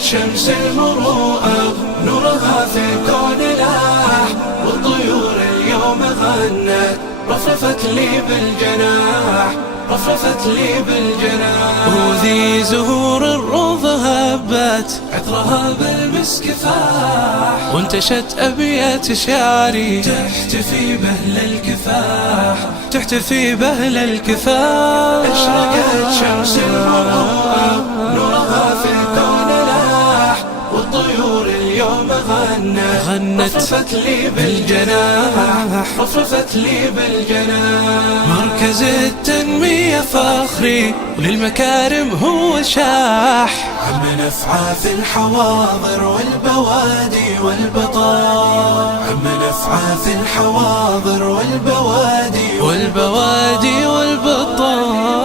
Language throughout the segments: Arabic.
شمس المروءة نورها في الكون لاح، والطيور اليوم غنت رفرفت لي بالجناح، رفرفت لي بالجناح. وذي زهور الروض هبت عطرها بالمسك فاح، وانتشت أبيات شعري تحتفي بأهل الكفاح، تحتفي بأهل الكفاح. اشرقت شمس المروءة نورها في الكون لاح، والطيور اليوم غنت رفرفت لي بالجناح، رفرفت لي بالجناح. مركز التنمية فخري وللمكارم هو شاح، عم نفعى في الحواضر والبوادي والبطار، عم نفعى في الحواضر والبوادي والبطار.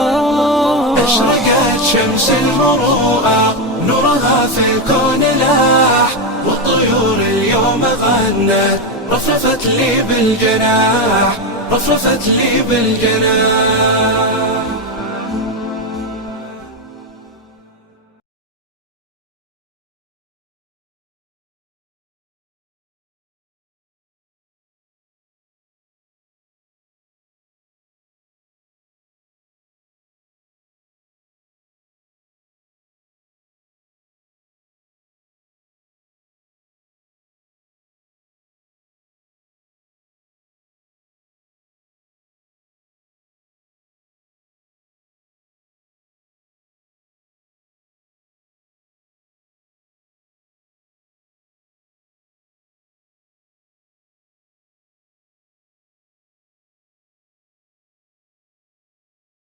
اشرقت شمس المروءة نورها في الكون لاح، والطيور اليوم غنت رفرفت لي بالجناح، رفرفت لي بالجناح.